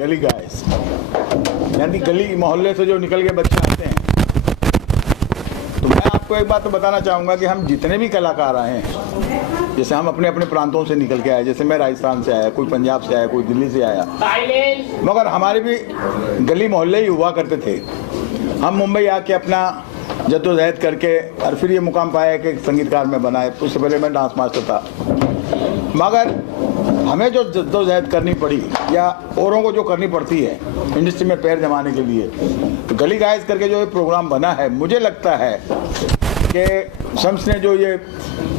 गली गाइस, यानी गली मोहल्ले से जो निकल के बच्चे आते हैं। तो मैं आपको एक बात तो बताना चाहूँगा कि हम जितने भी कलाकार आए हैं, जैसे हम अपने अपने प्रांतों से निकल के आए, जैसे मैं राजस्थान से आया, कोई पंजाब से आया, कोई दिल्ली से आया, मगर हमारे भी गली मोहल्ले ही हुआ करते थे। हम मुंबई आके अपना जद्दोजहद करके और फिर ये मुकाम पाया कि संगीतकार में बनाए। उससे पहले मैं डांस मास्टर था, मगर हमें जो जद्दोजहद करनी पड़ी या औरों को जो करनी पड़ती है इंडस्ट्री में पैर जमाने के लिए, तो गली गाइस करके जो ये प्रोग्राम बना है, मुझे लगता है कि शम्स ने जो ये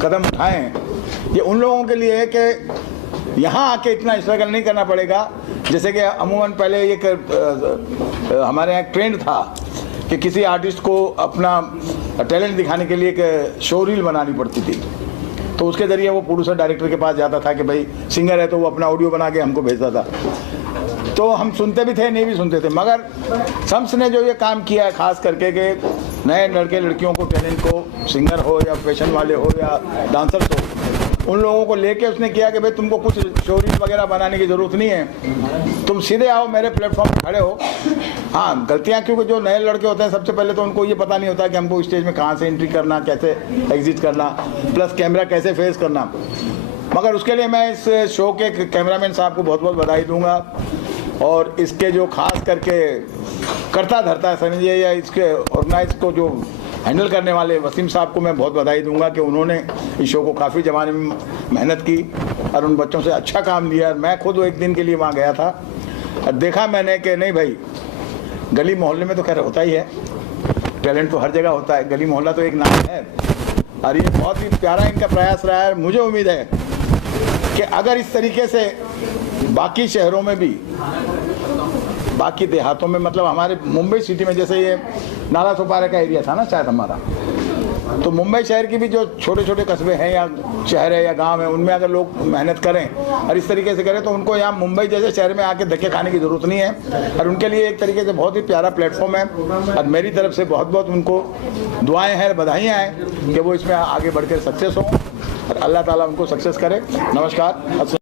कदम उठाए हैं, ये उन लोगों के लिए है कि यहाँ आके इतना स्ट्रगल नहीं करना पड़ेगा। जैसे कि अमूमन पहले ये हमारे यहाँ ट्रेंड था कि किसी आर्टिस्ट को अपना टैलेंट दिखाने के लिए एक शो रील बनानी पड़ती थी, तो उसके ज़रिए वो प्रोड्यूसर डायरेक्टर के पास जाता था कि भाई सिंगर है, तो वो अपना ऑडियो बना के हमको भेजता था। तो हम सुनते भी थे, नहीं भी सुनते थे, मगर शम्स ने जो ये काम किया है खास करके कि नए लड़के लड़कियों को, टैलेंट को, सिंगर हो या फैशन वाले हो या डांसर्स हो, उन लोगों को लेके उसने किया कि भाई तुमको कुछ स्टोरीज वगैरह बनाने की ज़रूरत नहीं है, तुम सीधे आओ मेरे प्लेटफॉर्म पर खड़े हो। हाँ, गलतियाँ क्योंकि जो नए लड़के होते हैं सबसे पहले तो उनको ये पता नहीं होता कि हमको स्टेज में कहाँ से एंट्री करना, कैसे एग्जिट करना, प्लस कैमरा कैसे फेस करना। मगर उसके लिए मैं इस शो के कैमरामैन साहब को बहुत बहुत बधाई दूंगा, और इसके जो खास करके करता धरता समझिए या इसके ऑर्गेनाइज को जो हैंडल करने वाले वसीम साहब को मैं बहुत बधाई दूंगा कि उन्होंने इस शो को काफ़ी ज़माने में मेहनत की और उन बच्चों से अच्छा काम लिया। मैं खुद एक दिन के लिए वहाँ गया था और देखा मैंने कि नहीं भाई, गली मोहल्ले में तो खैर होता ही है, टैलेंट तो हर जगह होता है, गली मोहल्ला तो एक नाम है, और ये बहुत ही प्यारा इनका प्रयास रहा है। मुझे उम्मीद है कि अगर इस तरीके से बाकी शहरों में भी, बाकी देहातों में, मतलब हमारे मुंबई सिटी में, जैसे ये नाला सोपारा का एरिया था ना शायद हमारा, तो मुंबई शहर की भी जो छोटे छोटे कस्बे हैं या शहर है या गांव है, उनमें अगर लोग मेहनत करें और इस तरीके से करें तो उनको यहाँ मुंबई जैसे शहर में आके धक्के खाने की ज़रूरत नहीं है, और उनके लिए एक तरीके से बहुत ही प्यारा प्लेटफॉर्म है। और मेरी तरफ से बहुत बहुत उनको दुआएँ हैं, बधाइयाँ हैं कि वो इसमें आगे बढ़कर सक्सेस हों और अल्लाह ताला उनको सक्सेस करे। नमस्कार।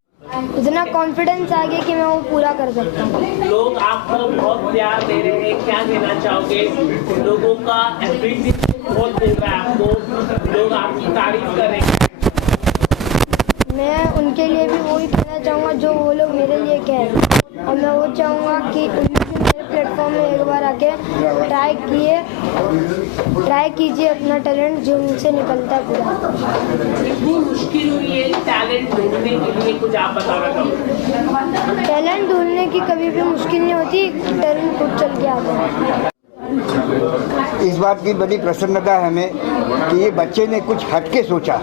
इतना कॉन्फिडेंस आ गया कि मैं वो पूरा कर सकता हूँ। लोग आप पर बहुत प्यार दे रहे हैं, क्या कहना चाहोगे? लोगों का एप्रिसिएशन बहुत मिल रहा है आपको, लोग आपकी तारीफ कर रहे हैं। मैं उनके लिए भी वही कहना चाहूँगा जो वो लोग मेरे लिए कह रहे हैं, और मैं वो चाहूँगा कि उन लोग भी मेरे प्लेटफॉर्म में एक बार आके ट्राई कीजिए अपना टैलेंट जो उनसे निकलता है पूरा। कितनी मुश्किल हुई है टैलेंट ढूंढने के लिए, कुछ आप बताना चाहोगे? टैलेंट ढूंढने की कभी भी मुश्किल नहीं होती, टैलेंट खुद चल के आता है। इस बात की बड़ी प्रसन्नता है हमें कि ये बच्चे ने कुछ हटके सोचा।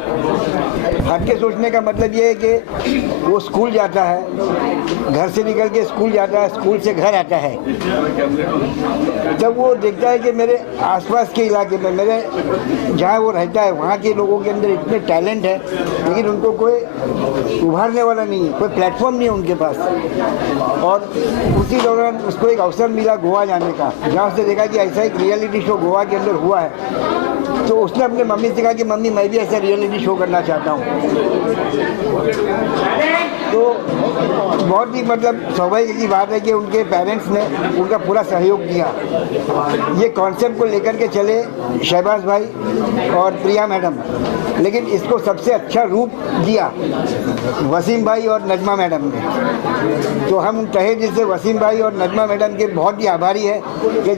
हटके सोचने का मतलब ये है कि वो स्कूल जाता है, घर से निकल के स्कूल जाता है, स्कूल से घर आता है, जब वो देखता है कि मेरे आसपास के इलाके में, मेरे जहाँ वो रहता है वहाँ के लोगों के अंदर इतने टैलेंट है, लेकिन उनको कोई उभारने वाला नहीं है, कोई प्लेटफॉर्म नहीं है उनके पास। और उसी दौरान उसको एक अवसर मिला गोवा जाने का, जहाँ उसने देखा कि ऐसा एक रियलिटी शो गोवा के अंदर हुआ है, तो उसने अपने मम्मी से कहा कि मम्मी मैं भी ऐसा रियलिटी शो करना चाहता हूँ। तो बहुत ही मतलब सौभाग्य की बात है कि उनके पेरेंट्स ने उनका पूरा सहयोग दिया। ये कॉन्सेप्ट को लेकर के चले शहबाज भाई और प्रिया मैडम, लेकिन इसको सबसे अच्छा रूप दिया वसीम भाई और नजमा मैडम ने। तो हम तहे दिल से वसीम भाई और नजमा मैडम के बहुत ही आभारी है कि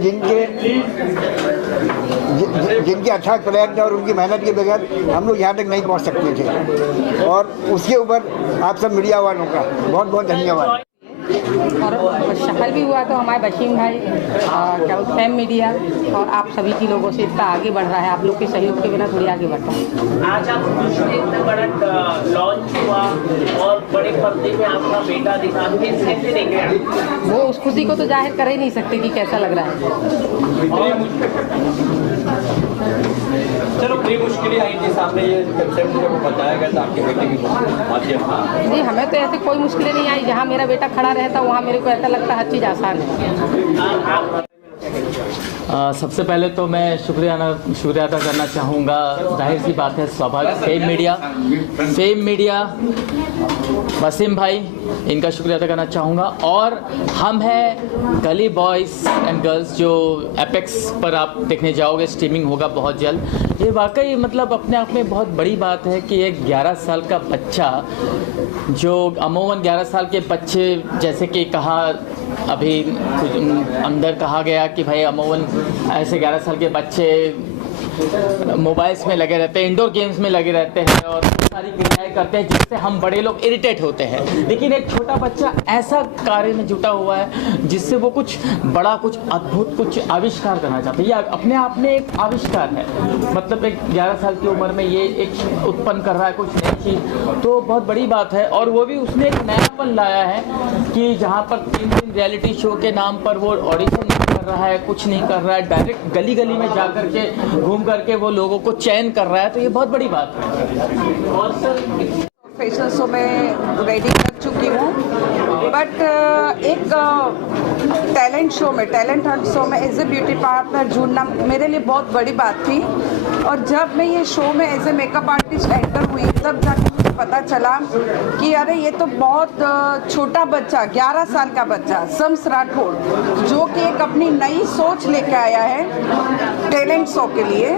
जिनके अथक प्रयत्न और उनकी मेहनत के बगैर हम लोग यहाँ तक नहीं पहुँच सकते थे। और उसके ऊपर आप सब मीडिया वालों का बहुत बहुत धन्यवाद। और सफल भी हुआ तो हमारे वसीम भाई, क्या बोलते हैं, मीडिया और आप सभी की लोगों से इतना आगे बढ़ रहा है, आप लोग के सहयोग के बिना थोड़ी आगे बढ़ता है। आज आप खुश हैं, इतना बड़ा लॉन्च हुआ और बड़े पर्दे में आपका बेटा दिखा, कैसे देख रहे हैं? वो उस खुशी को तो जाहिर कर ही नहीं सकते कि कैसा लग रहा है। चलो बड़ी मुश्किलें आई थी सामने, ये कंसेप्ट जब बताया गया था आपके बेटे की माध्यम से। जी, हमें तो ऐसे कोई मुश्किलें नहीं आई, जहाँ मेरा बेटा खड़ा रहता वहाँ मेरे को ऐसा लगता हर चीज़ आसान है। सबसे पहले तो मैं शुक्रिया अदा करना चाहूँगा। जाहिर सी बात है, स्वाभाविक फेम मीडिया वसीम भाई, इनका शुक्रिया अदा करना चाहूँगा। और हम हैं गली बॉयज़ एंड गर्ल्स, जो एपेक्स पर आप देखने जाओगे, स्ट्रीमिंग होगा बहुत जल्द। ये वाकई मतलब अपने आप में बहुत बड़ी बात है कि एक 11 साल का बच्चा, जो अमूमन 11 साल के बच्चे, जैसे कि कहा अभी कुछ अंदर कहा गया कि भाई अमूमन ऐसे 11 साल के बच्चे मोबाइल्स में लगे रहते हैं, इंडोर गेम्स में लगे रहते हैं और सारी क्रियाएं करते हैं जिससे हम बड़े लोग इरिटेट होते हैं। लेकिन एक छोटा बच्चा ऐसा कार्य में जुटा हुआ है जिससे वो कुछ बड़ा, कुछ अद्भुत, कुछ आविष्कार करना चाहता है। ये अपने आप में एक आविष्कार है। मतलब एक 11 साल की उम्र में ये एक उत्पन्न कर रहा है कुछ नई चीज़, तो बहुत बड़ी बात है। और वो भी उसने एक नयापन लाया है कि जहाँ पर 3 दिन रियलिटी शो के नाम पर वो ऑडिशन नहीं कर रहा है, कुछ नहीं कर रहा है, डायरेक्ट गली गली में जा कर के घूम करके वो लोगों को चयन कर रहा है, तो ये बहुत बड़ी बात है। और सर प्रोफेशनल शो में रेडी कर चुकी हूँ, बट एक टैलेंट शो में, टैलेंट हंट शो में एज ए ब्यूटी पार्टनर जुड़ना मेरे लिए बहुत बड़ी बात थी। और जब मैं ये शो में as a makeup artist enter हुई, तब जाकर मुझे पता चला कि अरे ये तो बहुत छोटा बच्चा, 11 साल का बच्चा शम्स राठौड़, जो कि एक अपनी नई सोच लेके आया है टैलेंट शो के लिए,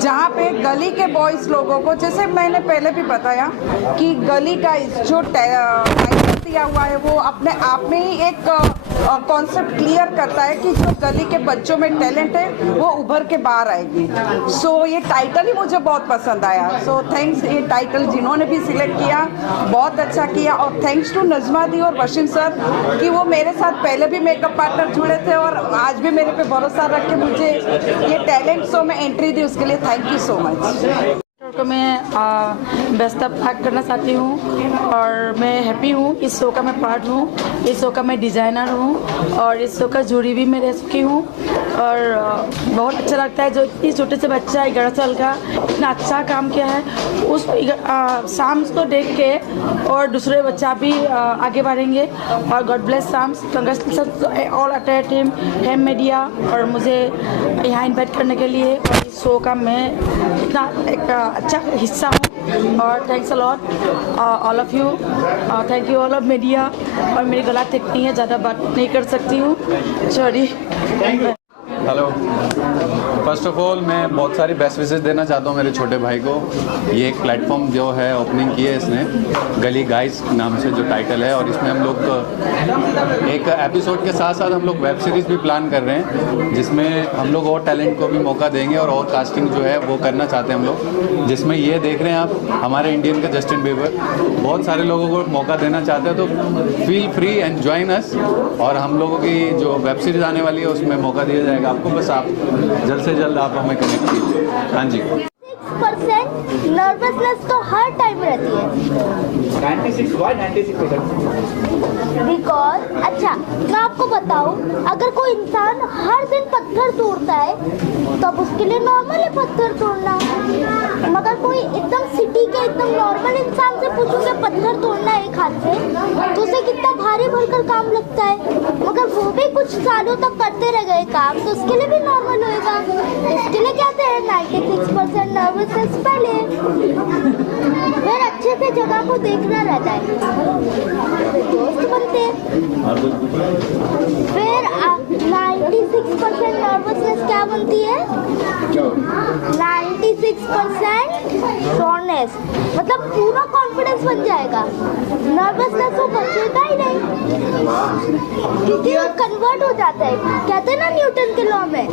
जहाँ पे गली के बॉयज़ लोगों को, जैसे मैंने पहले भी बताया कि गली का जो टाइटल दिया हुआ है वो अपने आप में ही एक कॉन्सेप्ट क्लियर करता है कि जो गली के बच्चों में टैलेंट है वो उभर के बाहर आएगी। सो ये टाइटल ही मुझे बहुत पसंद आया। सो थैंक्स, ये टाइटल जिन्होंने भी सिलेक्ट किया बहुत अच्छा किया। और थैंक्स टू नजमा दी और वसीम सर कि वो मेरे साथ पहले भी मेकअप पार्टनर जुड़े थे और आज भी मेरे पे भरोसा रख के मुझे ये टैलेंट शो में एंट्री दी, उसके लिए थैंक यू सो मच। को मैं बेस्ट ऑफ लक करना चाहती हूँ और मैं हैप्पी हूँ इस शो का मैं पार्ट हूँ, इस शो का मैं डिज़ाइनर हूँ और इस शो का जूरी भी मैं रह चुकी हूँ। और बहुत अच्छा लगता है जो इतनी छोटे से बच्चा 11 साल का इतना अच्छा काम किया है, उस शाम्स को देख के और दूसरे बच्चा भी आगे बढ़ेंगे। और God bless Shams, congratulation all attend team, fame media, और मुझे यहाँ इन्वाइट करने के लिए। और इस शो का मैं इतना एक अच्छा हिस्सा हूँ और thanks a lot all of you, thank you all of media. और मेरी गला ठीक नहीं है, ज़्यादा बात नहीं कर सकती हूँ, sorry. Hello, first of all मैं बहुत सारी बेस्ट विशेस देना चाहता हूँ मेरे छोटे भाई को। ये एक प्लेटफॉर्म जो है ओपनिंग की है इसने, गली गाइस नाम से जो टाइटल है, और इसमें हम लोग एक एपिसोड के साथ साथ हम लोग वेब सीरीज़ भी प्लान कर रहे हैं, जिसमें हम लोग और टैलेंट को भी मौका देंगे और कास्टिंग जो है वो करना चाहते हैं हम लोग। जिसमें ये देख रहे हैं आप हमारे इंडियन के जस्टिन बीबर, बहुत सारे लोगों को मौका देना चाहते हैं, तो feel free and join us. और हम लोगों की जो वेब सीरीज़ आने वाली है उसमें मौका दिया जाएगा आपको, बस आप जल्द से जल्द आप हमें कनेक्ट कीजिए। हाँ जी। 6% नर्वसनेस तो हर टाइम रहती है। 96 why 96%? बिकॉज अच्छा मैं आपको बताऊं, अगर कोई इंसान हर दिन पत्थर तोड़ता है तब उसके लिए नॉर्मल है पत्थर तोड़ना। मगर कोई एकदम सिटी के एकदम नॉर्मल इंसान से पूछोगे पत्थर तोड़ना एक हाथ से तो उसे कितना भारी भरकर काम लगता है, मगर वो भी कुछ सालों तक करते रह गए काम, तो उसके लिए भी नॉर्मल होएगा। इसके लिए कहते हैं 96% नर्वसनेस पहले, फिर अच्छे से जगह को देखना रहता है, दोस्त बनते हैं। फिर 96% नर्वसनेस क्या बनती है? 96% श्योरनेस, मतलब पूरा कॉन्फिडेंस बन जाएगा, नर्वसनेस वो बचेगा ही नहीं, क्योंकि वो कन्वर्ट हो जाता है। कहते हैं ना न्यूटन के लॉ में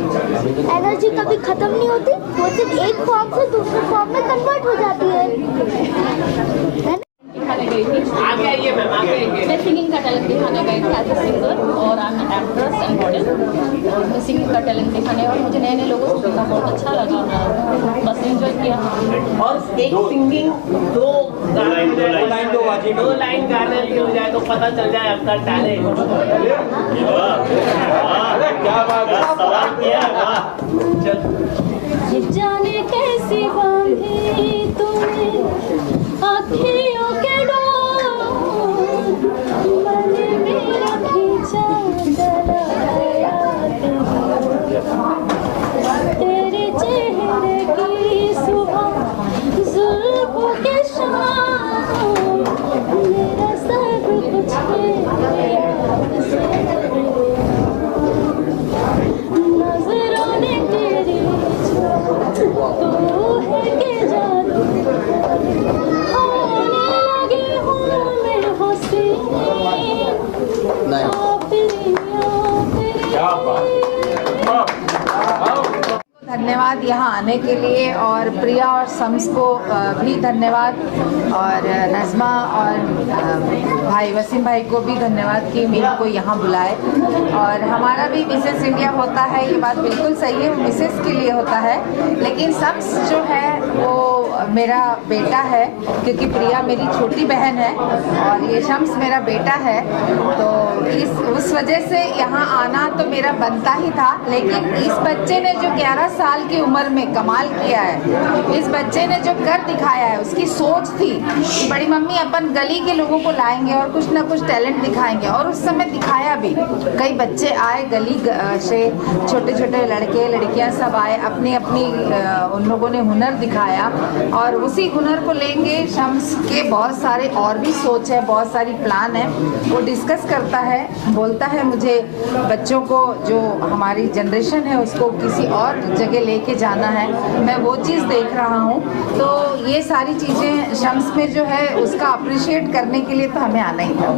एनर्जी कभी खत्म नहीं होती, वो सिर्फ एक फॉर्म से दूसरे फॉर्म में कन्वर्ट हो जाती है। आगे आइए मैम, आगे आइए। मैं सिंगिंग का टैलेंट दिखाने गई थी एज ए सिंगर और I am actress and model. मैं सिंगिंग का टैलेंट दिखाने और मुझे नए नए लोगों से सीखा, बहुत अच्छा लगा, बस एंजॉय किया। और एक सिंगिंग दो लाइन गाने हो जाए तो पता चल जाए आपका टैलेंट। क्या बात है, सवाल किया। जाने कैसी बांधी तूने आँखियों के डोर, मन में रखी चादर धन्यवाद यहाँ आने के लिए, और प्रिया और शम्स को भी धन्यवाद, और नज़मा और भाई वसीम भाई को भी धन्यवाद कि मेरे को यहाँ बुलाए। और हमारा भी मिसेस इंडिया होता है, ये बात बिल्कुल सही है, वो मिसेस के लिए होता है, लेकिन शम्स जो है वो मेरा बेटा है, क्योंकि प्रिया मेरी छोटी बहन है और ये शम्स मेरा बेटा है। तो उस वजह से यहाँ आना तो मेरा बनता ही था। लेकिन इस बच्चे ने जो 11 साल की उम्र में कमाल किया है, इस बच्चे ने जो कर दिखाया है, उसकी सोच थी कि बड़ी मम्मी अपन गली के लोगों को लाएंगे और कुछ ना कुछ टैलेंट दिखाएंगे, और उस समय दिखाया भी। कई बच्चे आए गली से, छोटे छोटे लड़के लड़कियां सब आए, अपनी अपनी उन लोगों ने हुनर दिखाया, और उसी हुनर को लेंगे शम्स के बहुत सारे और भी सोच है, बहुत सारी प्लान है, वो डिस्कस करता है, बोलता है मुझे बच्चों को, जो हमारी जनरेशन है उसको किसी और जगह लेके जाना है, मैं वो चीज़ देख रहा हूँ। तो ये सारी चीज़ें शम्स में जो है उसका अप्रिशिएट करने के लिए तो हमें आना ही था।